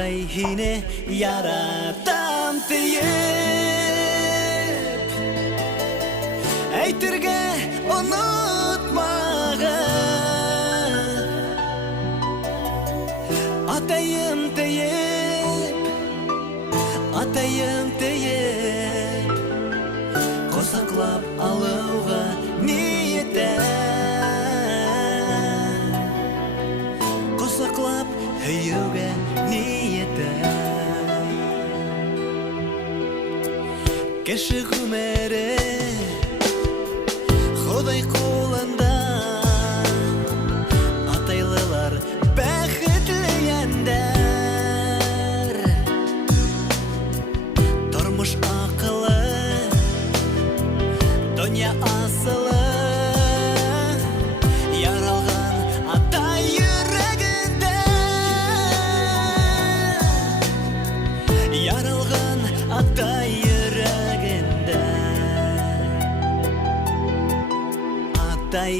Атай хине яратам тиеп, әйтергә онытмаган. Атайым тиеп, косаклап алуга ниятәм, косаклап һөюгә ниятәм. Кеше гомере Ходай кулында, атайлылар бәхетле яндәр. Тормыш акылы, дөнья асылы, яралган атай йөрәгендә, яралган атай йөрәгендә. Атай